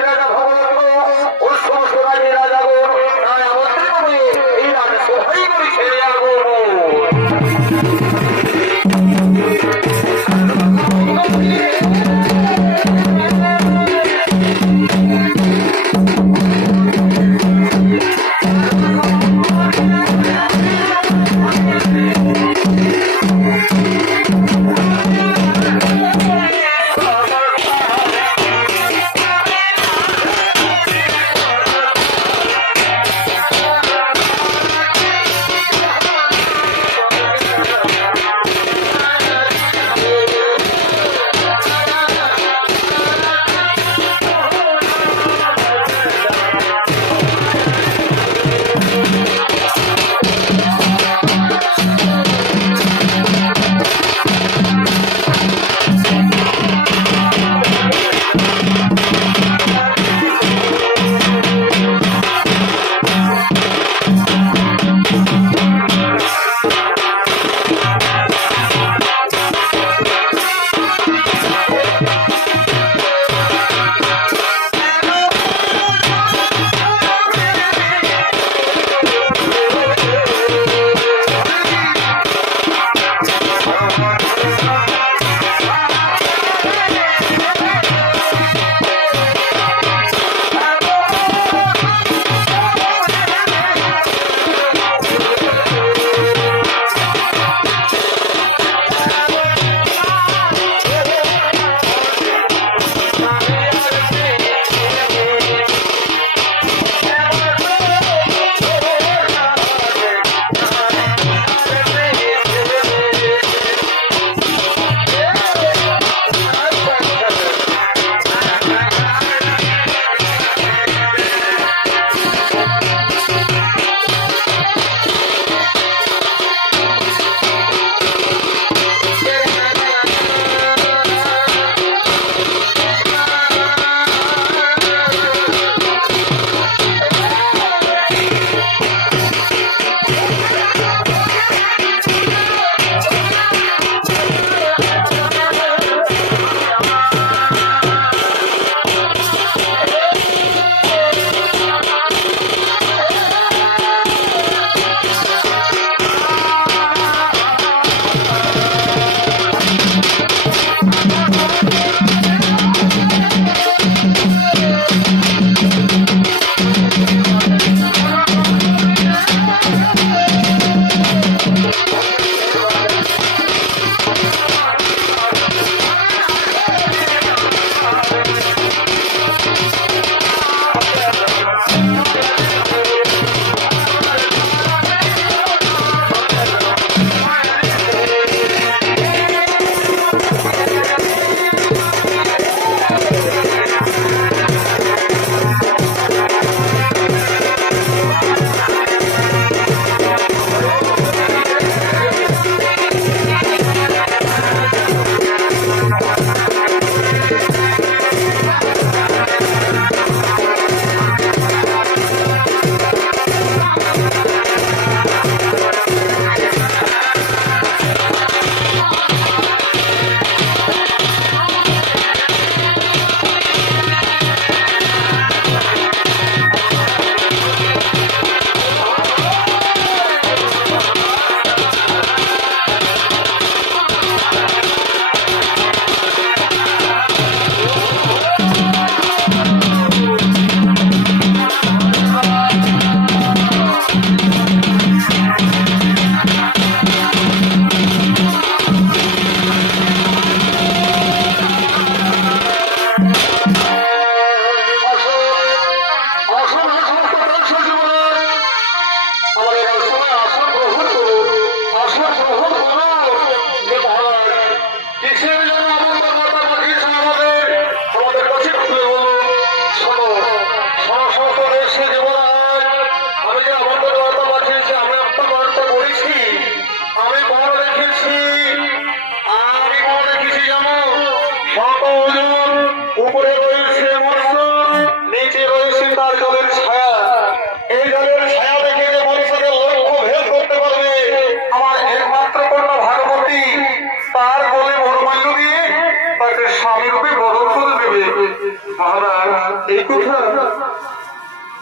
রাজা ভগবত ও সমস্ত রাজে রাজা গো তাই আমন্ত্রণ করে এই রাজা সবাই করে ছেড়ে যাবো।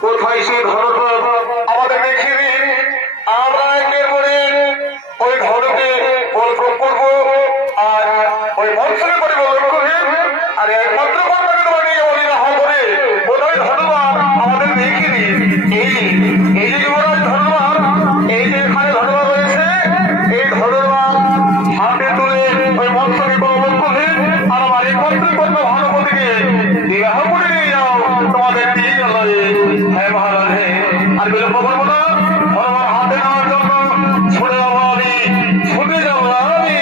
কোথায় সেই ধর্ম আমাদের দেখিয়ে দিন, আমরা একের পরে ওই ধর্মকে গল্প করবো আর ওই মঞ্চকে করে গল্প করবে। আর একমাত্র কর্মকে তোমার নিয়ে অলিরা হবে কোথায় ধর্ম আমাদের দেখিয়ে দিন। এই যে যুবরাজ ধর্ম, এই যে এখানে ধর্ম রয়েছে, এই ধর্ম হাতে তুলে ওই মঞ্চকে গল্প করবে। আর আমার একমাত্র কর্ম ভানুপতিকে বিবাহ করে নিয়ে যাও তোমাদের দিয়ে গেল। হ্যাঁ মহারাজ, আর বিলম্ব করবো না, আমার হাতে নেওয়ার জন্য ছুটে যাবো আমি, ছুটে যাবো আমি।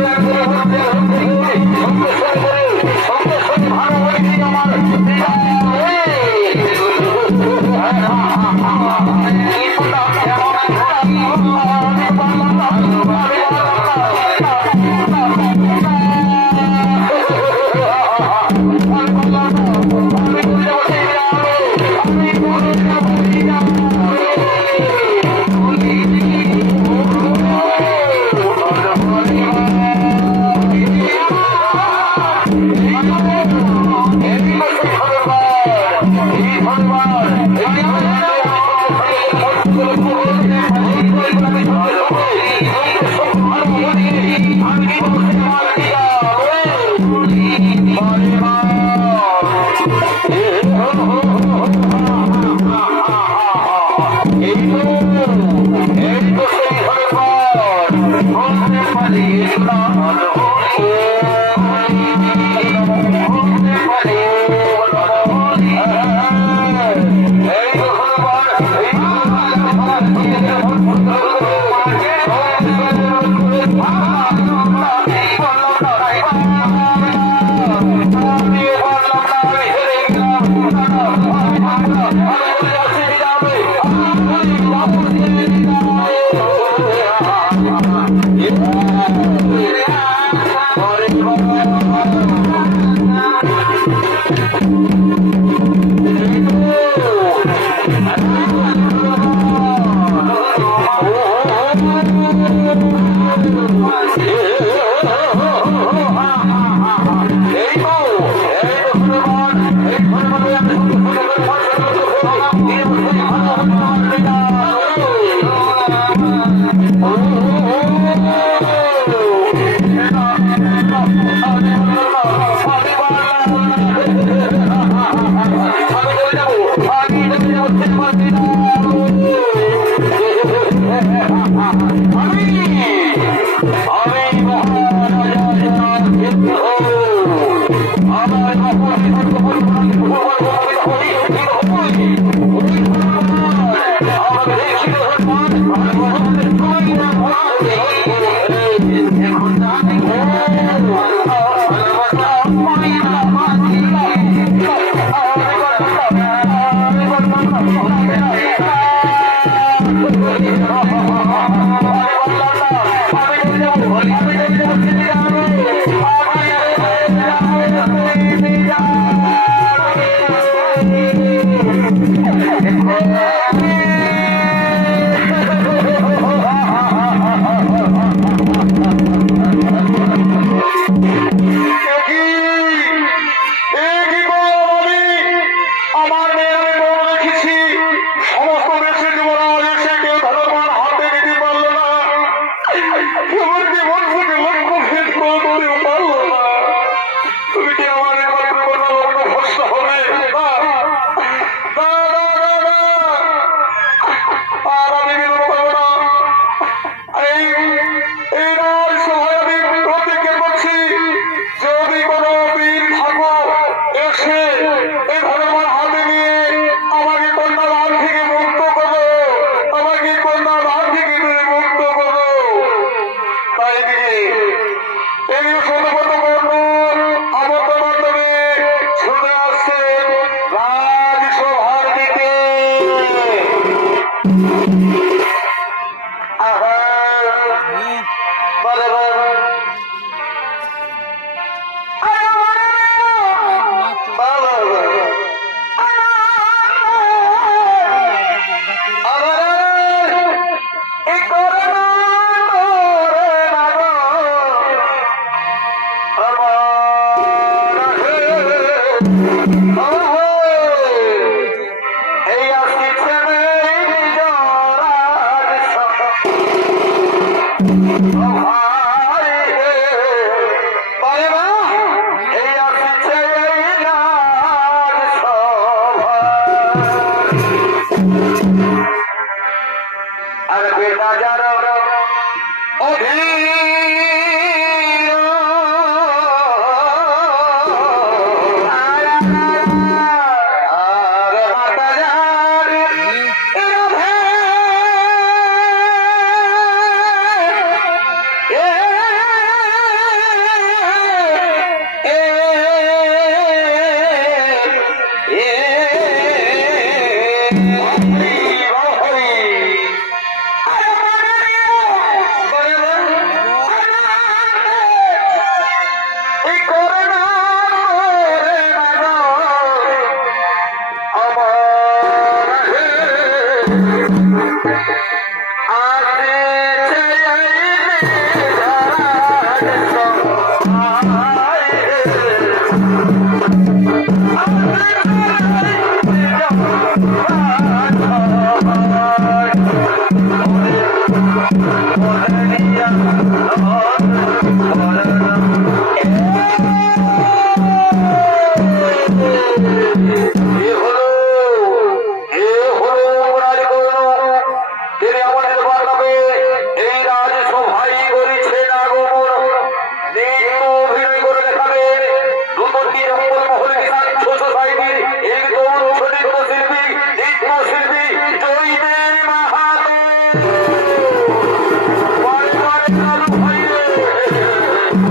Yeah.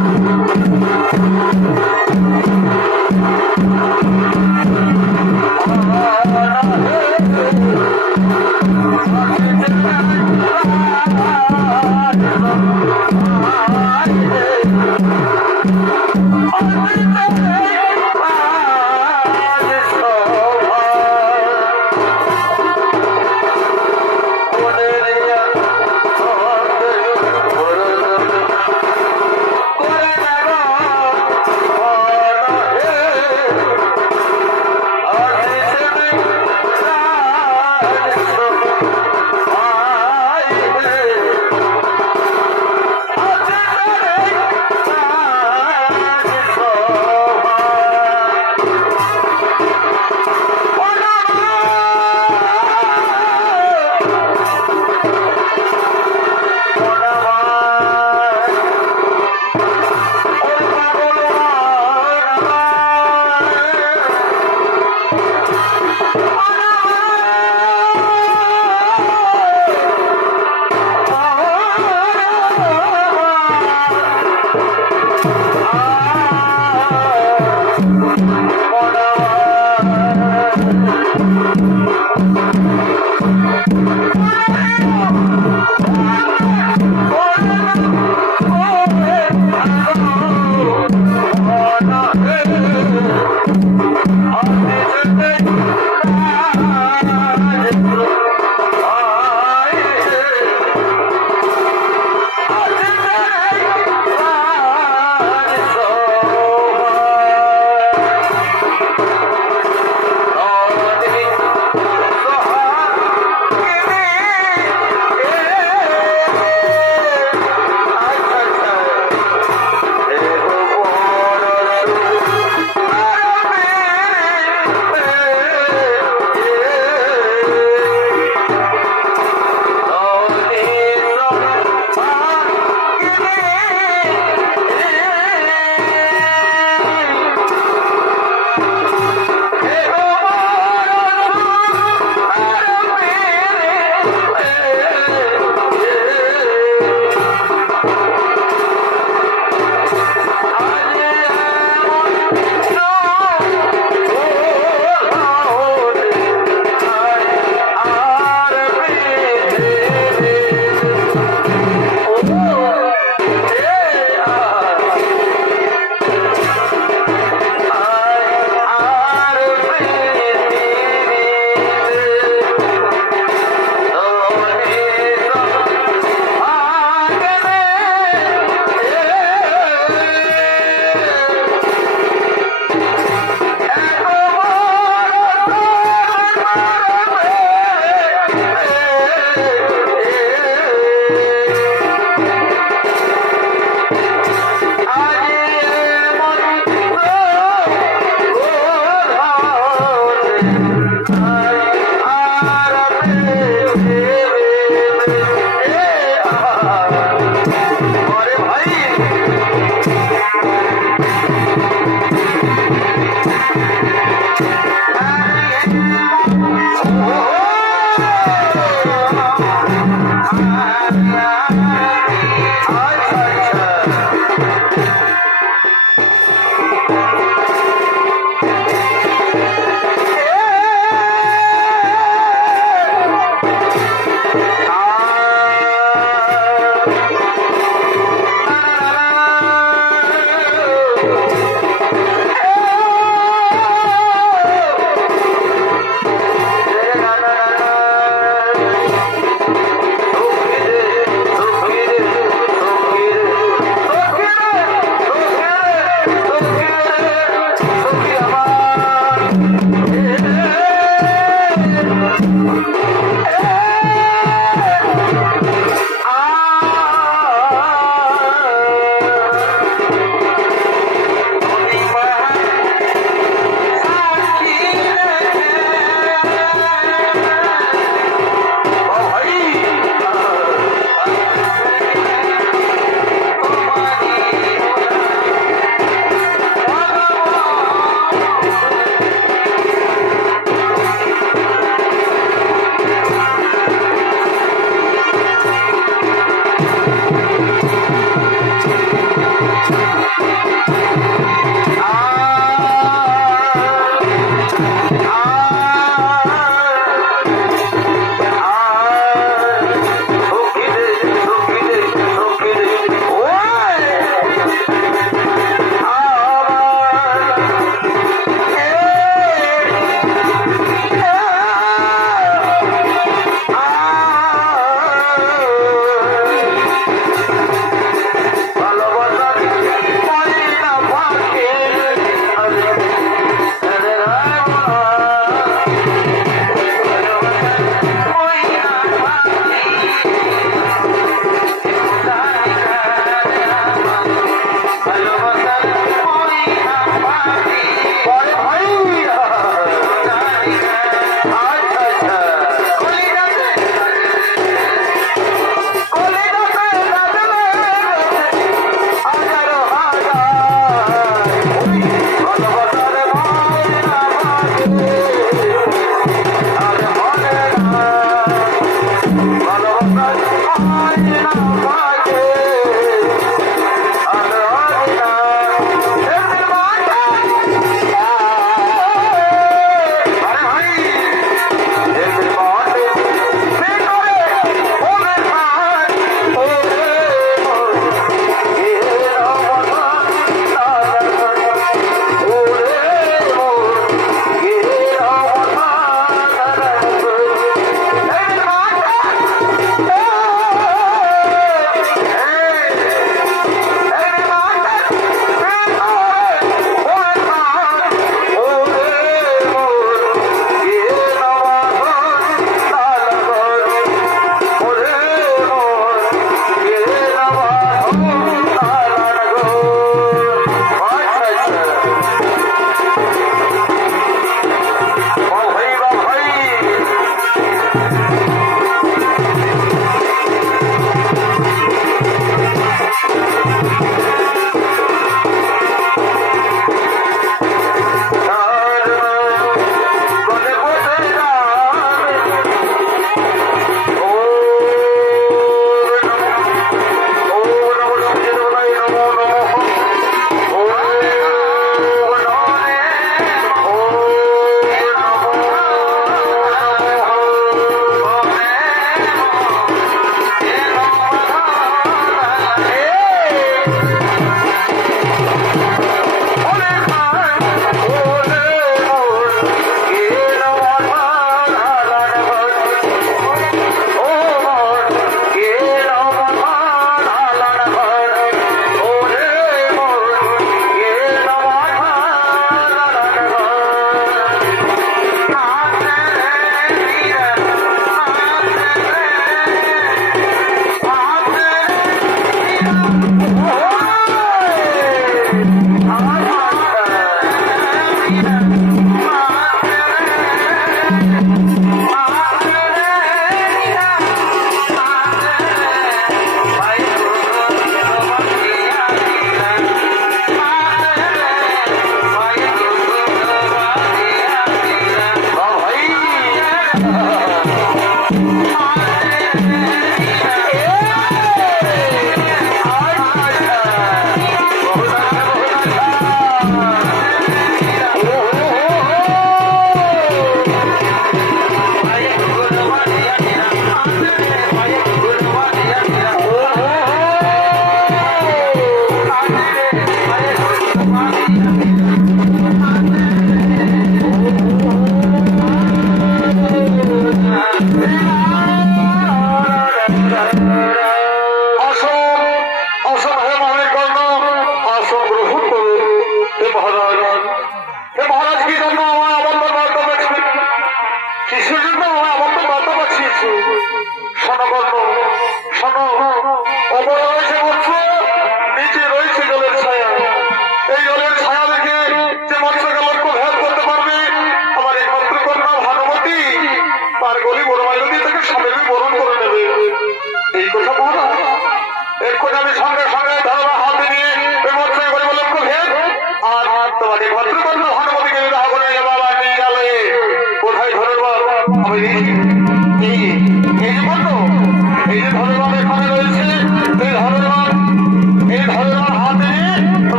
Oh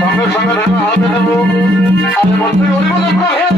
সঙ্গে সঙ্গে ধরে হাতে নেব আমি মন্ত্রী হরিবল কহে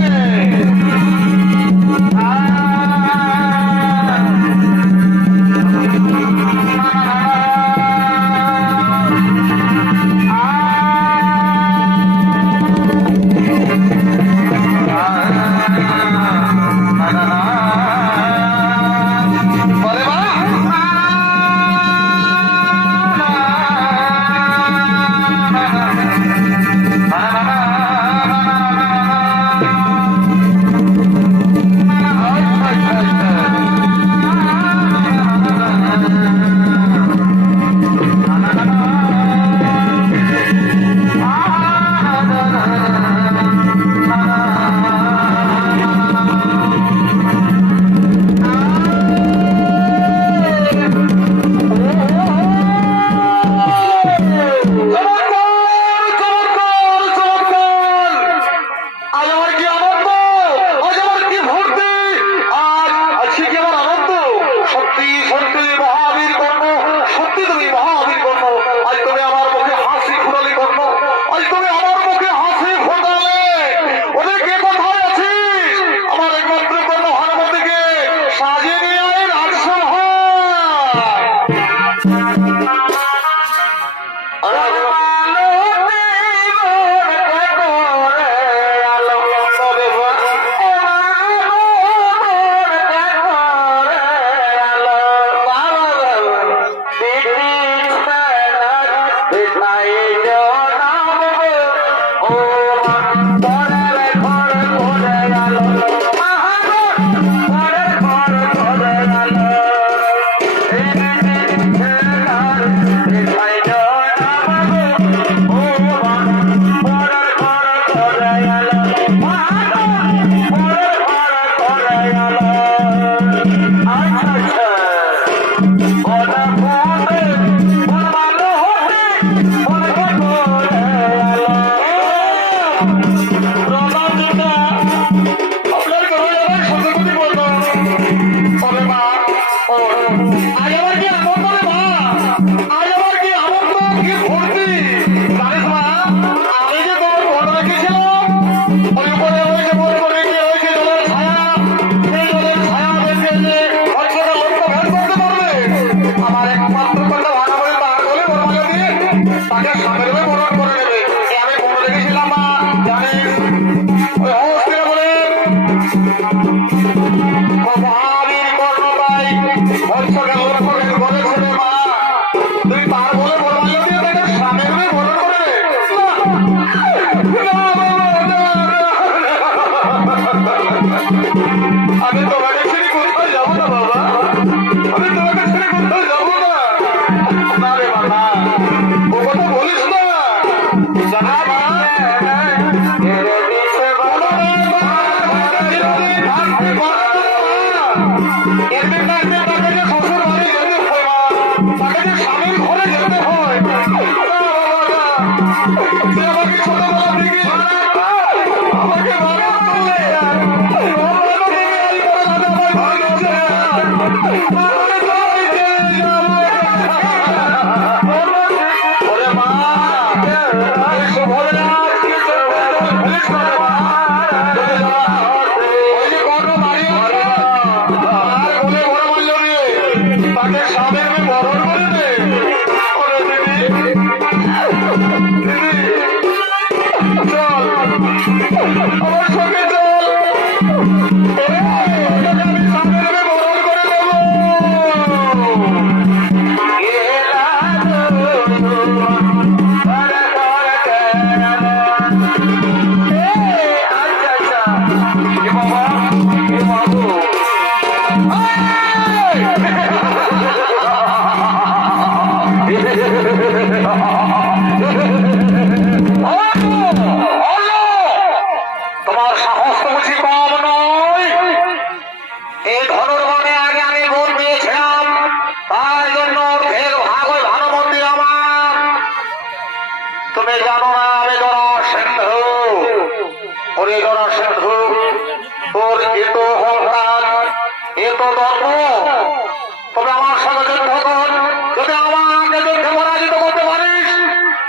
তবে আমার সঙ্গে যুদ্ধ কর, যদি আমাকে যুদ্ধে পরাজিত করতে পারিস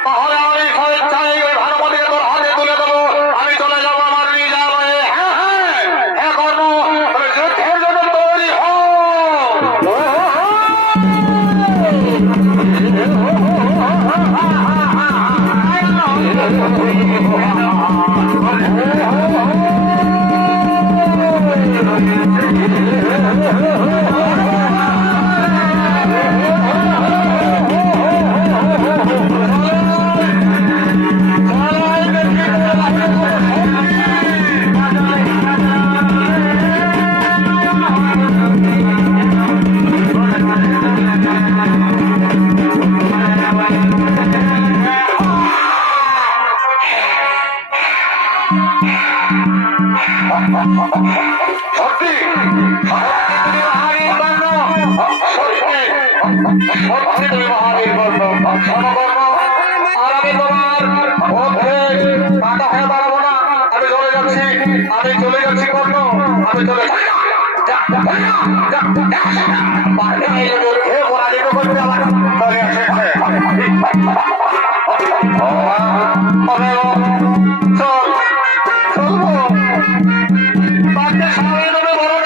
তাহলে সত্যি সত্যি তুমি মহাবীর বর্ণ সমকর্ম। আর আমি তোমার মধ্যে কাটা হয়ে দাঁড়াবো না। আমি চলে যাচ্ছি কর্ণ। আমি চলে চল চলবো তাকে সামনে দেবে বরণ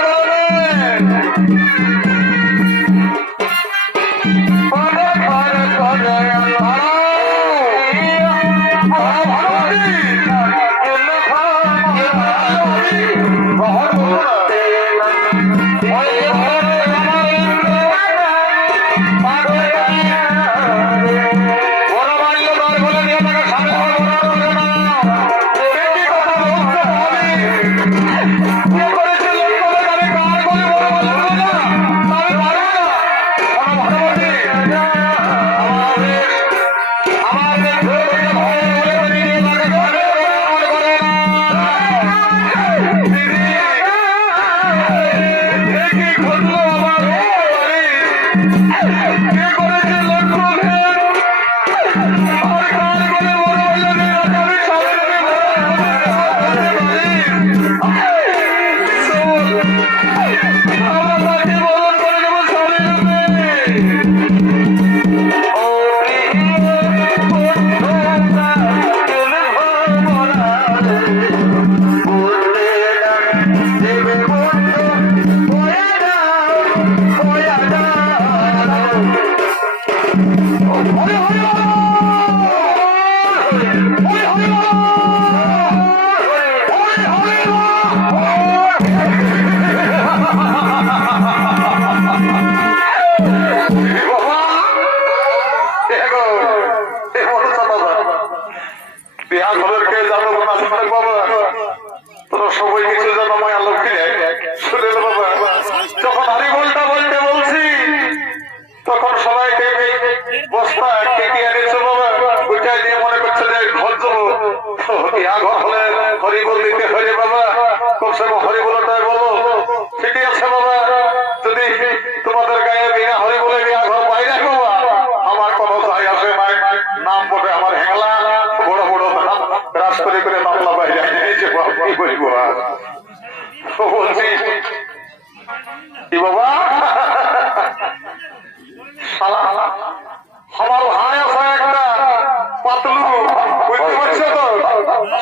হরিবল দিতে হয়ে বাবা কমসে কম হরিবলটাই বলো। ঠিকই আছে বাবা, যদি তোমাদের গায়ে বিনা হরিবলে বিয়া ঘর পাই না বাবা আমার কোনো যাই আসে নাই। নাম বটে আমার হেংলা, বড় বড় রাজ করে করে মামলা বাইরে কি বলবো আর বলছি কি বাবা আমার ভাই আছে একটা পাতলু, বুঝতে পারছো তো?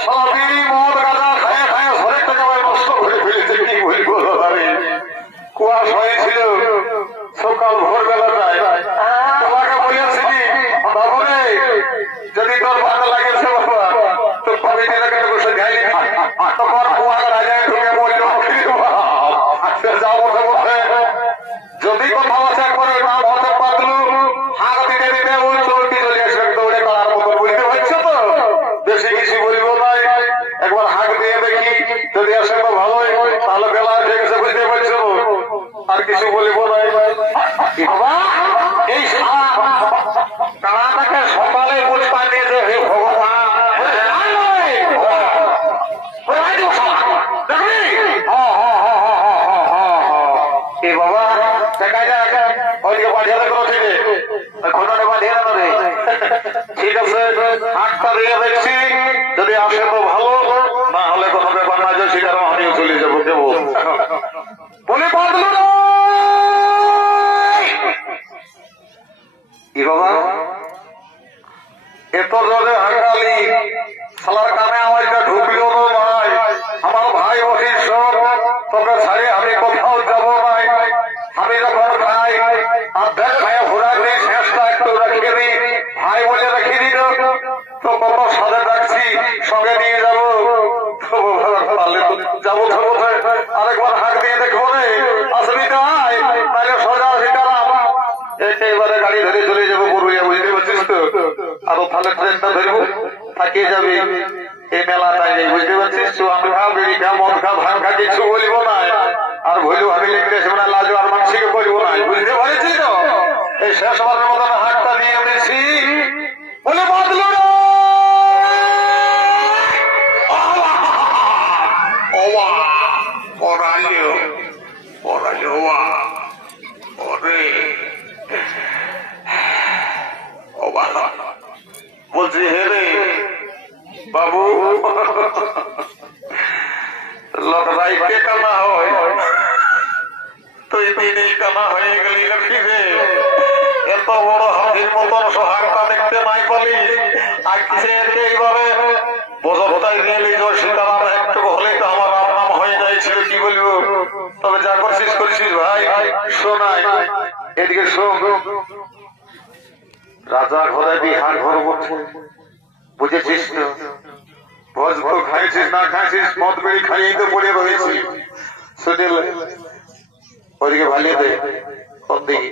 সারাদিনই মদ গাঁজা খায় খায় ঘরে টাকা নষ্ট করে ফেলেছে। কি বলবো আমি, কুয়াশ হয়েছিল সকাল ভোরবেলাটায় তোমাকে বলেছিলি বাবু রে যদি তোর ভালো লাগেছে বাবা তো কমিটি থেকে বসে যাই তখন কুয়া রাজায় ঢুকে বলল যাবো যদি কোথাও আছে একবারে নাম হতে পাতলু হাত দিতে দিতে ওই চলতি চলে আসবে দৌড়ে করার মতো, বুঝতে পারছো তো? বেশি কিছু বলবো নাই, একবার হাত দিয়ে দেখি যদি আসে তো ভালোই, তাহলে বেলা হয়ে গেছে, বুঝতে পারছো? আর কিছু বলবো নাই বাবা। এই কানাটাকে সকালে বুঝতে দিয়েছে হে ভগবান বাবা দেখা যাক ওইদিকে পাঠিয়ে দেখো খোঁজাটা পাঠিয়ে দেবো রে। ঠিক আছে হাতটা দিয়ে দেখছি, যদি আসে তো ভালো, না হলে কোনো ব্যাপার না, যে শিকার আমিও চলে যাবো দেবো বলে পাতলু কি বাবা এত জোরে হাঁকালি সালার কানে আমারটা ঢুকলো তো ভাই। আমার ভাই বলিস তোকে ছাড়ি আমি কোথাও যাবো নাই। আমি যখন খাই অর্ধেক খায় ঘোরা দিই, শেষটা একটু রেখে দিই, ভাই বলে রেখে দিল তো কত সাথে ডাকছে সঙ্গে নিয়ে যাবো পারলে তো যাবো আরেকবার হাঁক দিয়ে দেখবো রে আসবি কায় তাহলে সোজা সীতারাম একেবারে গাড়ি ধরে চলে যাবো পুরুলিয়া বুঝতে পারছিস তো আরো তাহলে ট্রেনটা ধরবো থাকিয়ে যাবে এই মেলাটাই বুঝতে পারছিস তো আমি খা বিড়ি খা মদ খা ভাঙ খা কিছু বলবো না আর ভুলু আমি লিখতে সেখানে লাজু আর মানসিকে করবো না বুঝতে পারছি তো এই শেষবারের মতন হাতটা নিয়ে নিচ্ছি বলে বাঁধলো বলছি হে রে বাবু লড়াইকে কানা হয় তুই দিনেই কানা হয়ে গেলি ফিরে এত বড় হাতির মতন সোহাগটা দেখতে নাই পালি আজকে একেবারে বজরটাই গেলি সীতারাম একটু হলেই তো আমার নাম হয়ে যাইছিল কি বলবো তবে যা করছিস করছিস ভাই শোনাই এদিকে শোন রাজা ঘরে বিহার ঘর বলছে বুঝেছিস তো ভোজ তো খাইছিস না খাইছিস মদ বেড়ি খাইয়েই তো পড়ে রয়েছি শুনিল ওদিকে ভালিয়ে দে ওদিকে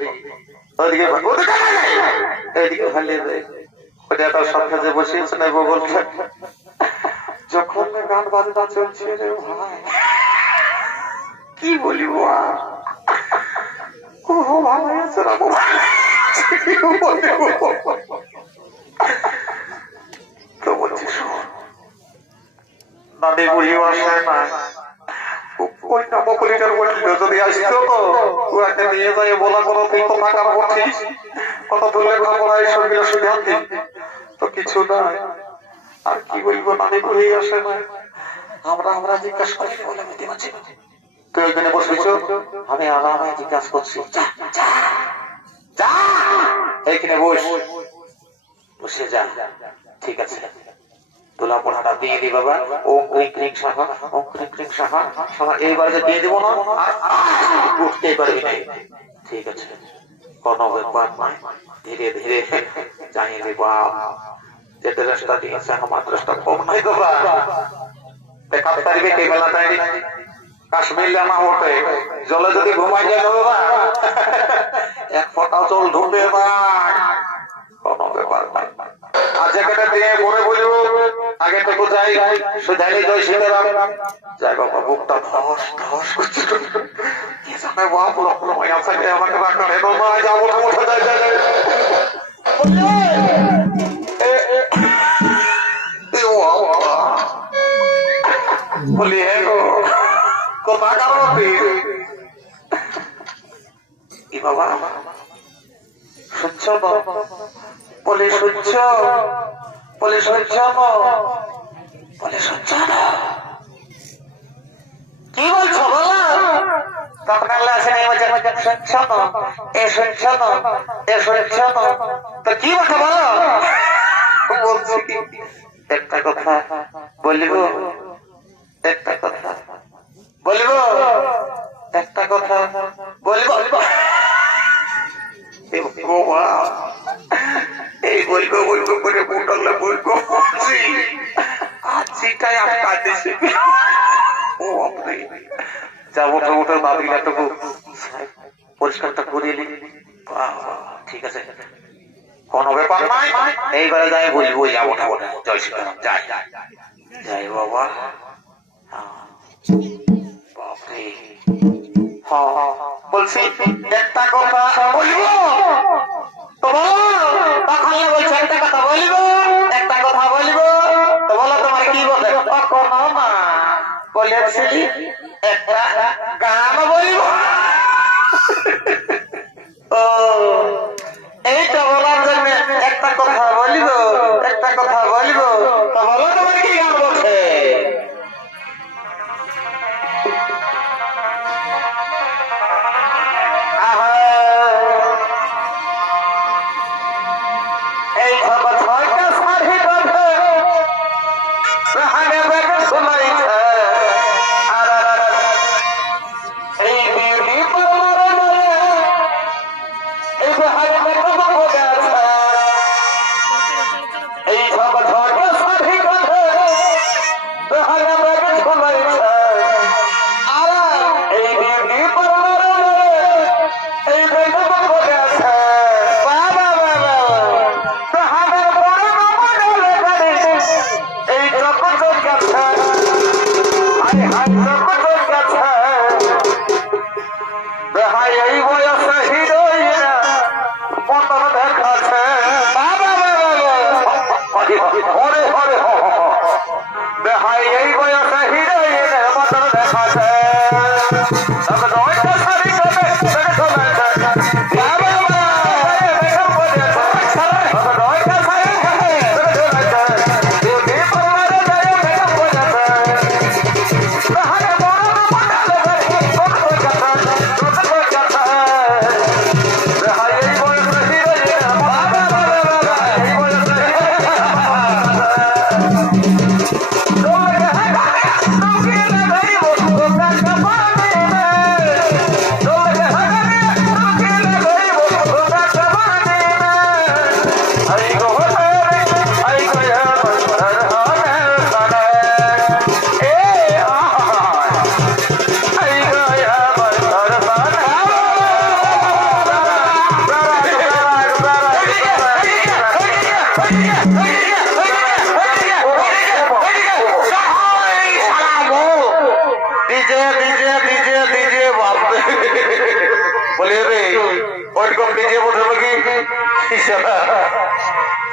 এদিকে ভালিয়ে দে ওটা তার সাথে যে বসিয়েছে না বগল যখন গান বাজনা চলছে রে ভাই কি বলিব আর ও ভালো আছে না তো বলছি নানি বুড়ি আসে না ওই নবকলিটার বলছিল যদি আসতো তো ওকে নিয়ে যাই বলা কোনো তুই তো টাকার পড়ছিস কত তুললে খবর সঙ্গে সুবিধান্তি তো কিছু না আর কি বলবো নানি বুড়ি আসে না আমরা জিজ্ঞাসা করি বলে বুঝতে পারছি তুই ওইখানে বসেছ আমি আরামে জিজ্ঞাসা করছি এইখানে বসে যা ঠিক আছে তোলা পড়াটা দিয়ে দি বাবা ওম ক্রিং ক্রিং সাহা ওম ক্রিং ক্রিং সাহা সবার এইবার যে দিয়ে দেবো না উঠতেই পারবি না ঠিক আছে কোনো ব্যাপার নয় ধীরে ধীরে জানিয়ে দেব যেতে রাস্তা দিয়েছে আমার রাস্তা কম নাই বাবা দেখাতে পারবে কে বেলা তাই কাশ্মীর জানা ওঠে জলে যদি ঘুমাই যায় বাবা এক ফোঁটাও জল ঢুকবে না কোনো ব্যাপার নাই আর জায়গাটা দিয়ে মনে বলব আগে তো যাই সুধাই জয় সীতারাম যাই বাবা বুকটা ধস ধস করছে কি জানে বাপ লক্ষ্ণ হয়ে আছে আমাকে রাখা রে বাবা যাবো না উঠে যাই যাই বলি হে গো কোথা কারো কি বাবা শুনছ বলে শুনছ বলে শুনছ বলে শুনছ না কি বলছো বলো তখন আল্লাহ আসেন শুনছ না এ শুনছ না এ শুনছ না তো কি কথা বলো বলছি একটা কথা বলিব একটা কথা বলিব একটা কথা বলিব এই বলবো বলবো করে বুটাল্লা বলবো আজটাই আটকা দিছে ও আপনি যাবো তো ওটার বাবিলাটুকু পরিষ্কারটা করিয়ে নি ঠিক আছে কোনো ব্যাপার নাই এইবারে যাই বলবো যাবো না জয় শ্রীরাম যাই যাই বাবা বাপরে বলছি একটা কথা বলবো তো বলো তখন বলছো একটা কথা বলবো একটা কথা বলবো তো বলো তোমার কি বলে কোনো না বলেছি একটা গান বলবো ও এইটা বলার জন্য একটা কথা বলবো একটা কথা বলবো তো বলো তোমার কি গান বলছে এই হরে হরে দেখাই এই বয়সে হিরোইন মতন দেখাছে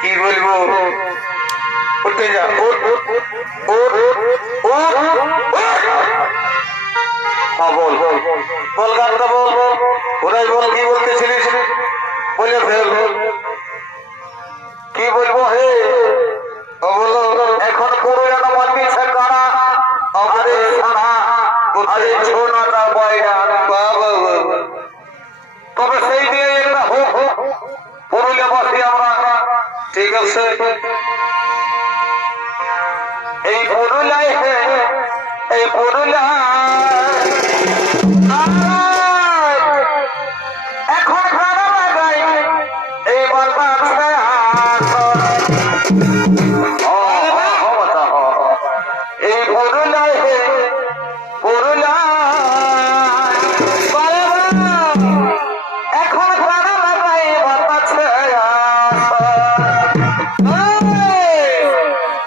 কি বলবো উঠে যা বল বল গানটা বল ওরাই বল কি বলতেছিলিস বলে ফেল কি বলবো হে বলো এখন পুরো যেন মানবিছে কারা আমাদের ছাড়া আরে ছোনাটা বয়রা তবে সেই দিয়ে একটা হোক পুরুলিয়া বাসী আমরা ঠিক আছে এই পুরুলিয়ায় এখন ভাড়া লাগাই এই বারবার এই পুরুলিয়ায় এখন ভাড়া লাগাই বারবার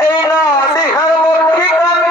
এই না বিহার মুখী কান্ড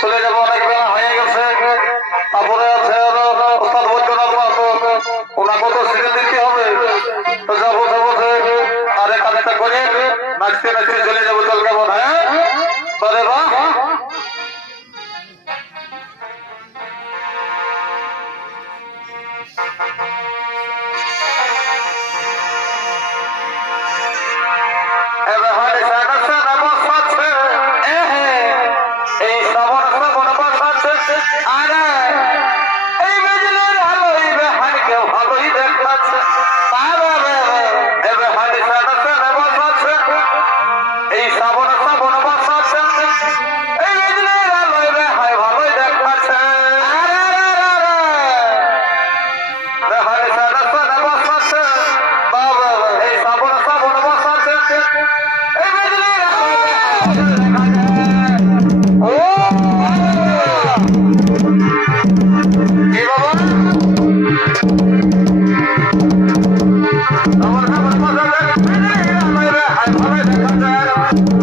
চলে যাবো অনেক বেলা হয়ে গেছে তারপরে ওস্তাদ বৈদ্যনাথ ওনাকে তো সিজে দিতে হবে তো যাবো আরে কাজটা করে নাচতে নাচতে চলে যাবো চল কেমন হ্যাঁ তবে বা মাস্টার